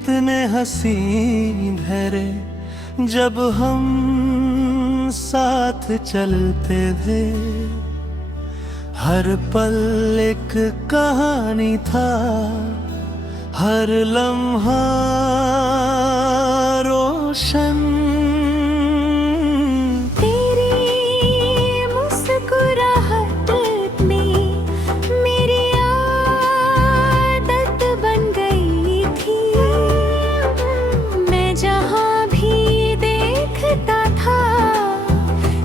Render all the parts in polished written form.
कितने हंसी धरे जब हम साथ चलते थे। हर पल एक कहानी था, हर लम्हा रोशन। तेरी मुस्कुराहट में मेरी आदत बन गई थी। मैं जहाँ भी देखता था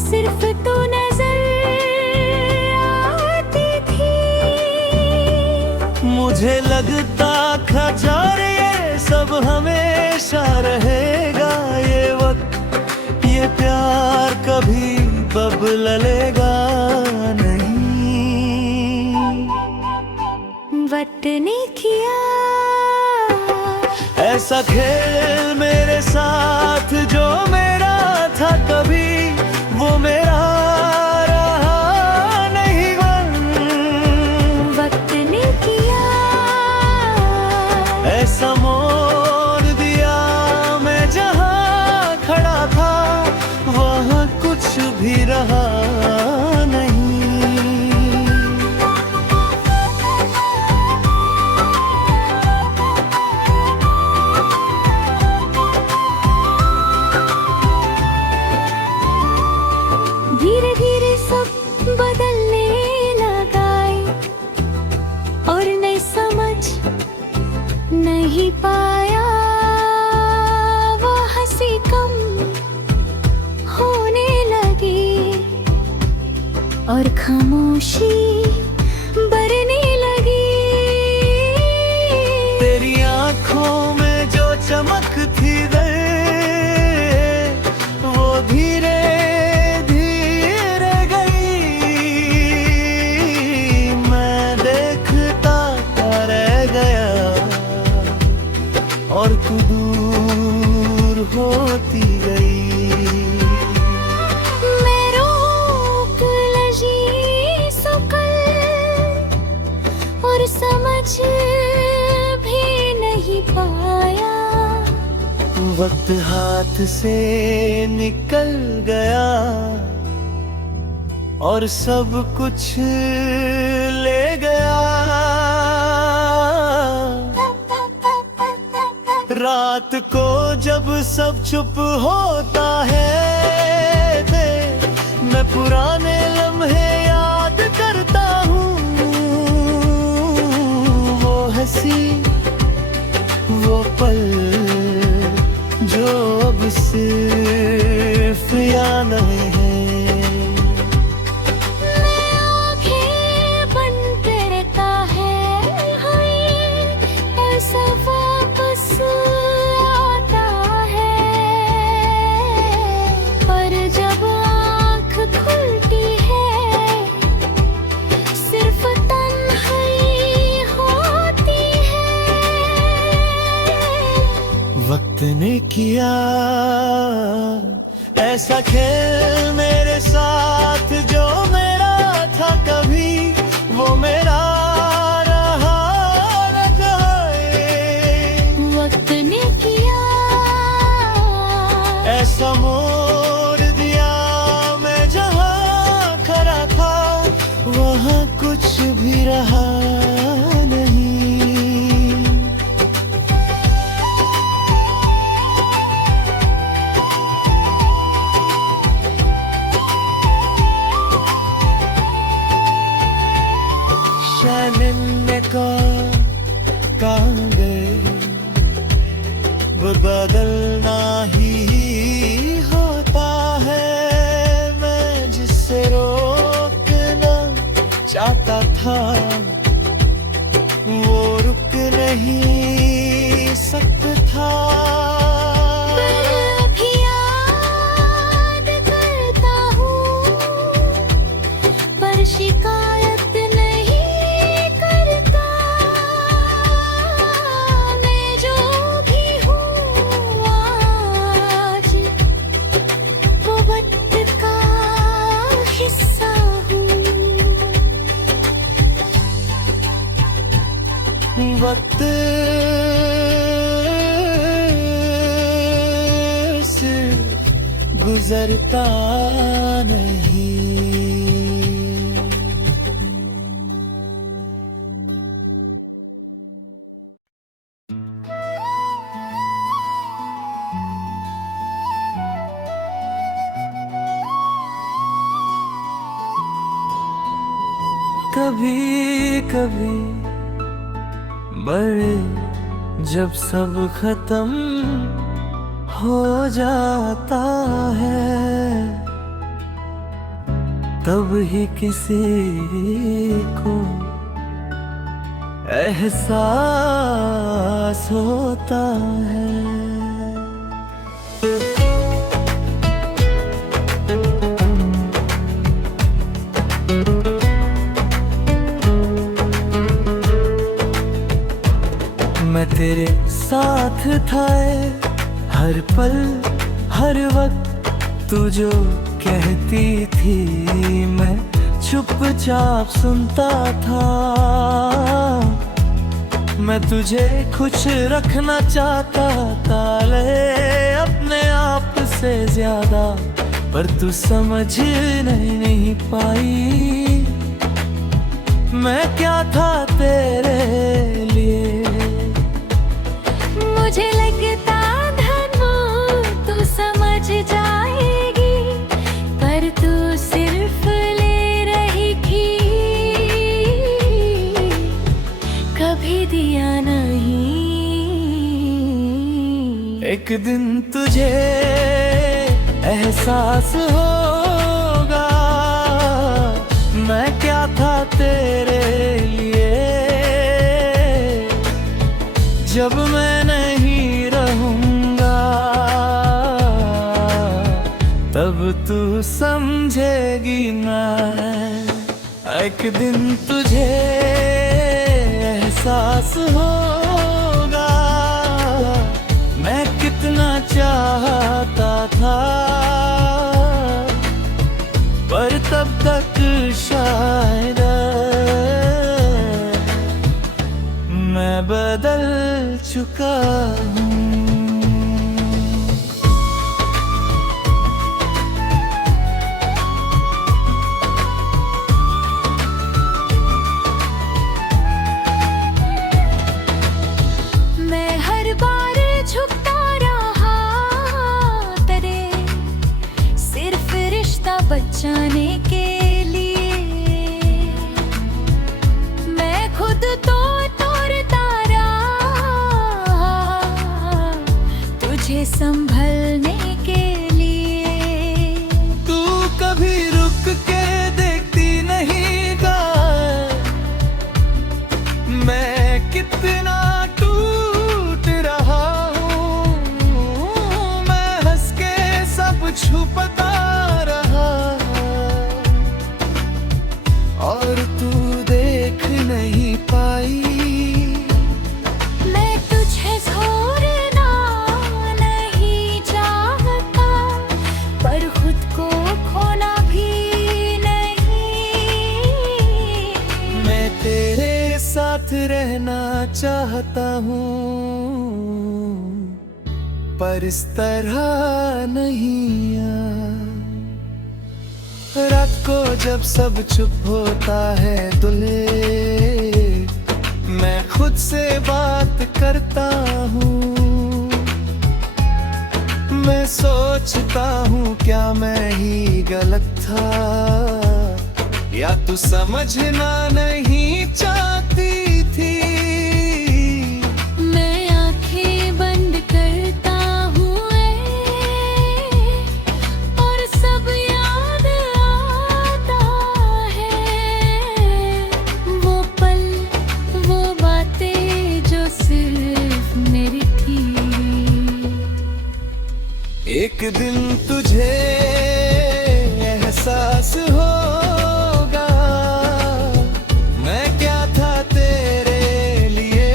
सिर्फ तू नजर आती थी। मुझे लगता खचार ये सब हमेशा रहेगा। ये वक्त ये प्यार कभी बदलेगा नहीं। वक्त ने किया ऐसा खेल मेरे साथ जो मेरा था कभी वो मेरा रहा नहीं बन। वक्त ने किया ऐसा मोड़ दिया मैं जहाँ खड़ा था वहाँ कुछ भी रहा नहीं। धीरे धीरे सब बदलने लगाए और नहीं समझ नहीं पाया। वो हंसी कम होने लगी और खामोशी बढ़ने लगी। तेरी आंखों में जो चमक थी वो धीरे धीरे गई। मैं देखता रह गया और तू दूर होती गई। मैं रोक लगी सकल और समझ भी नहीं पाया। वक्त हाथ से निकल गया और सब कुछ ले गया। रात को जब सब चुप होता है मैं पुराने लम्हे याद करता हूँ। वो हंसी वो पल जो अब सिर्फ याद है। मैं आँखें बंद करता है ऐसा वापस आता है। पर जब आँख खुलती है सिर्फ तन्हाई होती है। वक्त ने किया ऐसा खेल मेरे साथ जो मेरा था कभी वो मेरा रहा न जाए। वक्त ने किया ऐसा मोड़ दिया मैं जहाँ खड़ा था वहाँ कुछ भी रहा नहीं। कहाँ गए वो बदलना ही होता है। मैं जिससे रोकना चाहता था वो रुक नहीं सकता। भी याद करता हूँ पर शिकायत नहीं करता। मैं जो भी हूँ गुजरता नहीं। कभी कभी बड़े जब सब खत्म हो जाता है, तब ही किसी को एहसास होता है। मैं तेरे साथ था हर पल हर वक्त, तू जो कहती थी मैं चुपचाप सुनता था। मैं तुझे खुश रखना चाहता था अपने आप से ज्यादा, पर तू समझ नहीं पाई मैं क्या था तेरे लिए। मुझे लगता धनु तू समझ जाएगी, पर तू सिर्फ ले रही थी, कभी दिया नहीं। एक दिन तुझे एहसास होगा मैं क्या था तेरे लिए। जब मैं नहीं रहूंगा तब तू समझेगी ना। एक दिन तुझे एहसास होगा मैं कितना चाहता था, पर तब तक शायद मैं बदल चुका हूँ। मैं हर बार झुकता रहा तेरे सिर्फ रिश्ता बचाने के लिए। मैं खुद तो तोड़ता रहा तुझे संभलने के लिए। तू कभी रुक के देखती नहीं गा मैं कितना टूट रहा हूँ। मैं हंस के सब छुपता रहा और तू देख नहीं पाई। मैं तुझे छोड़ना नहीं चाहता, पर खुद को खोना भी नहीं। मैं तेरे साथ रहना चाहता हूँ, पर इस तरह नहीं यार। रात को जब सब चुप होता है दुल्हे, मैं खुद से बात करता हूँ। मैं सोचता हूँ क्या मैं ही गलत था, या तू समझना नहीं चाहती थी। मैं आंखें बंद करता हूँ और सब याद आता है। वो पल वो बातें जो सिर्फ मेरी थी। एक दिन तुझे एहसास होगा मैं क्या था तेरे लिए।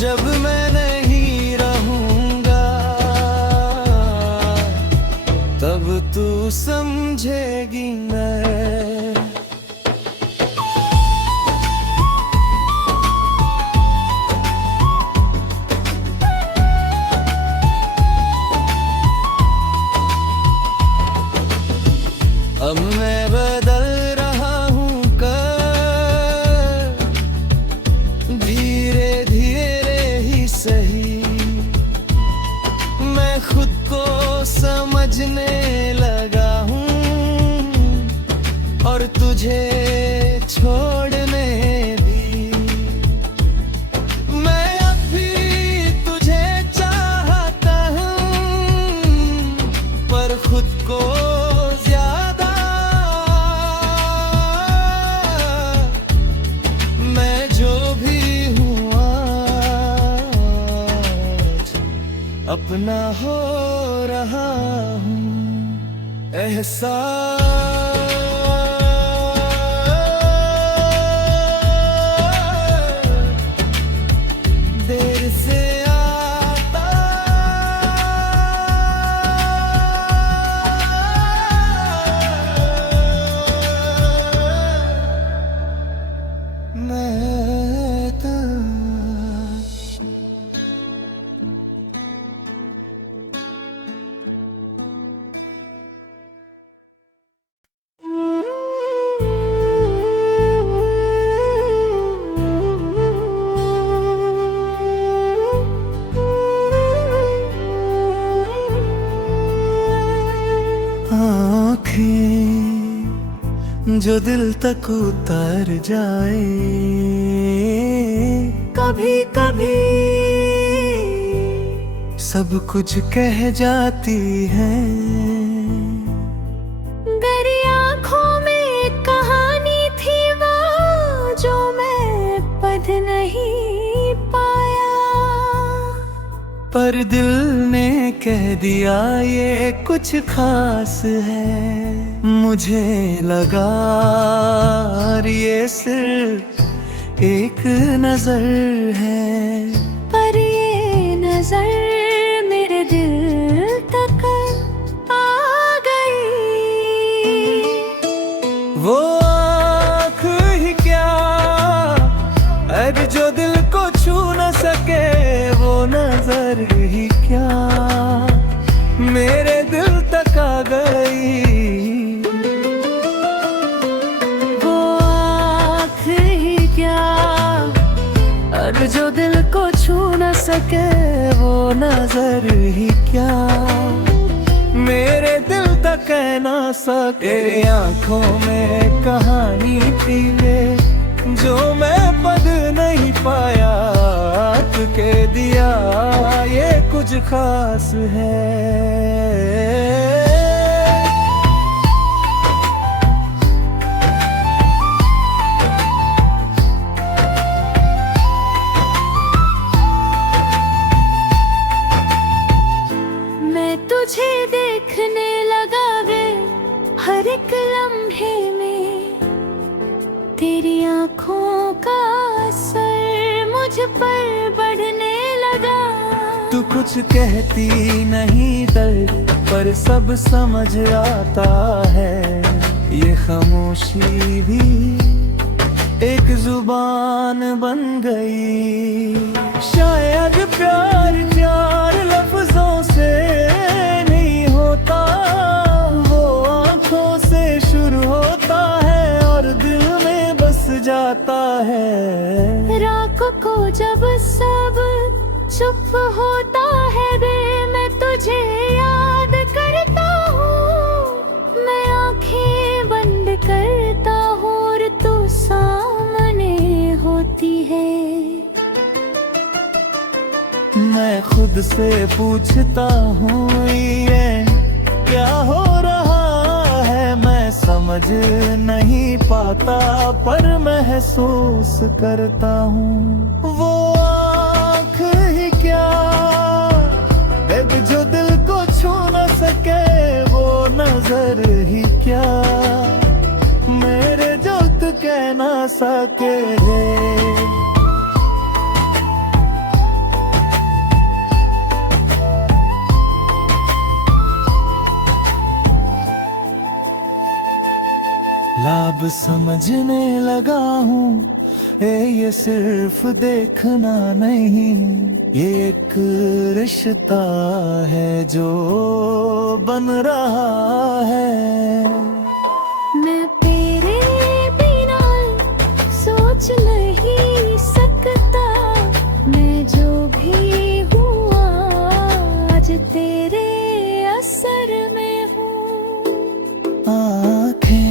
जब मैं नहीं रहूंगा तब तू समझेगी मैं। तुझे छोड़ने भी। मैं अब भी तुझे चाहता हूँ, पर खुद को ज्यादा। मैं जो भी हूँ आज, अपना हो रहा हूँ एहसास देर से आता। मैं तो आँखें जो दिल तक उतर जाए, कभी कभी सब कुछ कह जाती है। गरी आँखों में एक कहानी थी वो, जो मैं पढ़ नहीं पाया। पर दिल ने कह दिया ये कुछ खास है। मुझे लगा ये सिर्फ एक नजर है, पर ये नजर मेरे दिल तक आ गई। वो आँख ही क्या, अरे जो दिल को छू न सके। वो नजर ही क्या, मेरे दिल तक आ गई। वो आँख ही क्या, और जो दिल को छू न सके। वो नजर ही क्या, मेरे दिल तक कह ना सके। तेरी आंखों में कहानी थी ये, जो मैं पढ़ नहीं पाया। तू कह दिया ये कुछ खास है। तुझे देखने लगा वे हर एक लम्हे में। तेरी आँखों का असर मुझ पर बढ़ने लगा। तू कुछ कहती नहीं दर्द, पर सब समझ आता है। ये खामोशी भी एक जुबान बन गई। शायद प्यार चार लफ्जों से नहीं होता, वो आँखों से शुरू होता है और दिल में बस जाता है। रात को जब सब चुप होता है वे, मैं तुझे याद करता हूँ। मैं आँखें बंद करता हूँ और तू सामने होती है। मैं खुद से पूछता हूँ ये क्या हो रहा है। मैं समझ नहीं पाता, पर महसूस करता हूँ। वो आँख ही क्या, एक जो दिल को छू न सके। वो नजर ही क्या, मेरे जो तू कह ना सके रे। लाभ समझने लगा हूँ ये सिर्फ देखना नहीं। ये एक रिश्ता है जो बन रहा है। मैं तेरे बिना सोच नहीं सकता। मैं जो भी हूँ आज तेरे असर में हूँ। आँखें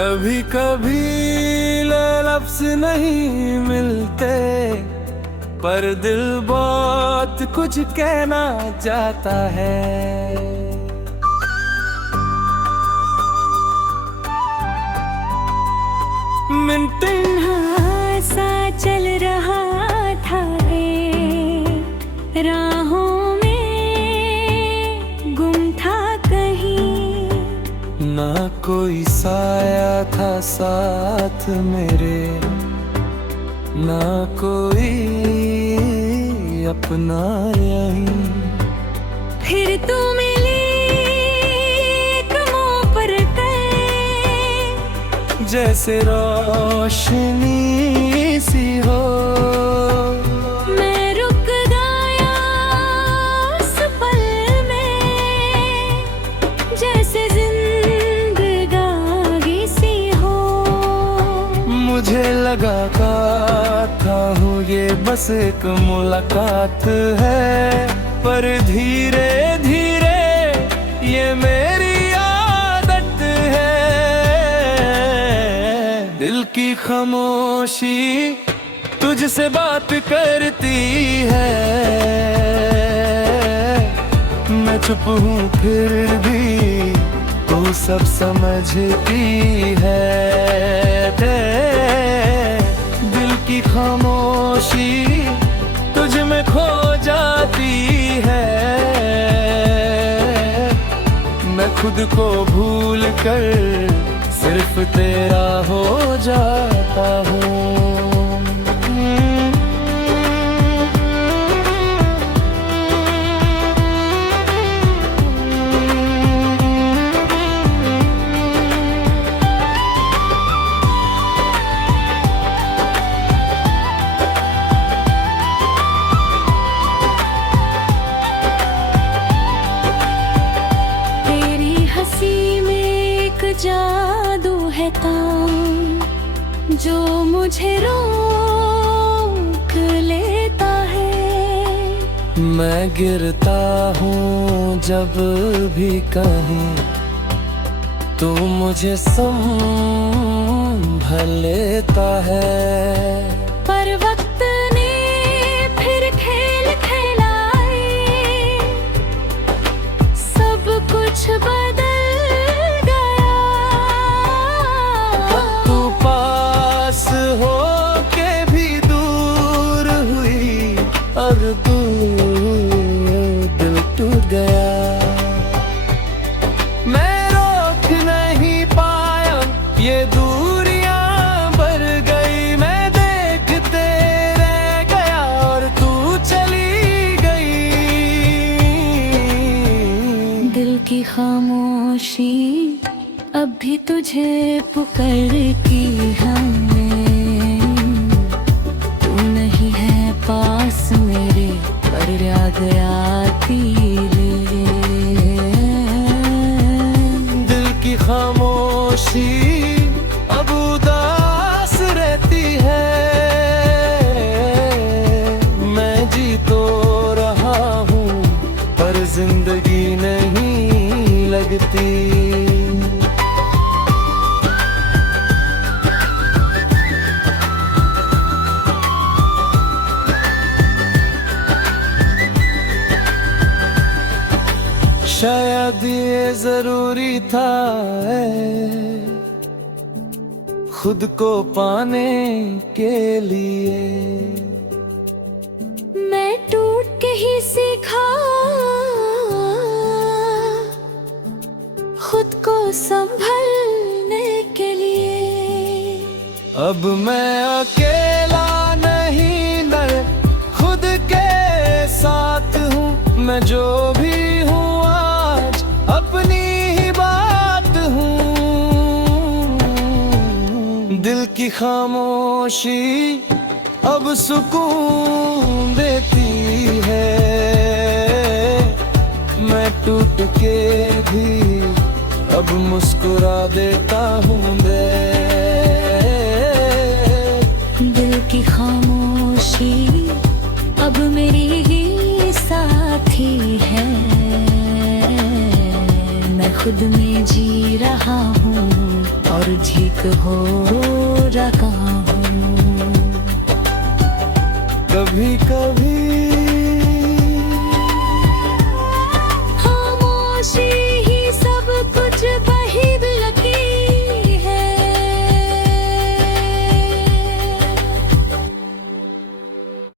कभी कभी लफ्ज़ नहीं मिलते, पर दिल बहुत कुछ कहना चाहता है। मिनट सा चल रहा था राहों में, गुम था कहीं, ना कोई साया था साथ मेरे, ना कोई अपना यहीं। फिर तू मिली एक मुँह पर गए, जैसे रोशनी सी हो। मैं रुक गया उस पल में, जैसे जिंदगानी सी हो। मुझे लगा था हूँ ये बस एक मुलाकात है, पर धीरे धीरे ये मेरी आदत है। दिल की खामोशी तुझसे बात करती है, मैं चुप हूँ फिर भी तू सब समझती है। दिल की खामोशी तुझ में खो जाती है, मैं खुद को भूल कर सिर्फ तेरा हो जाता हूँ। जादू है तां जो मुझे रोक लेता है। मैं गिरता हूँ जब भी कहीं, तू मुझे संभल लेता है। पर वक्त ने फिर खेल खिलाए, सब कुछ बदल हो के भी दूर हुई, और दिल टूट गया। मैं रोक नहीं पाया ये दूरियां बढ़ गई, मैं देखते रह गया और तू चली गई। दिल की खामोशी अब भी तुझे पुकारती हमें, तू नहीं है पास मेरे पर याद आती रे। दिल की खामोशी अब उदास रहती है, मैं जी तो रहा हूँ पर जिंदगी नहीं लगती। शायद ये जरूरी था खुद को पाने के लिए, मैं टूट के ही सीखा खुद को संभलने के लिए। अब मैं अकेला नहीं न खुद के साथ हूँ, मैं जो भी हूँ आज अपनी ही बात हूँ। दिल की खामोशी अब सुकून देती है, मैं टूट के भी अब मुस्कुरा देता हूँ। दिल की खामोशी अब मेरी ही साथी है, मैं खुद में में जी रहा हूँ और ठीक हो रहा हूँ। कभी कभी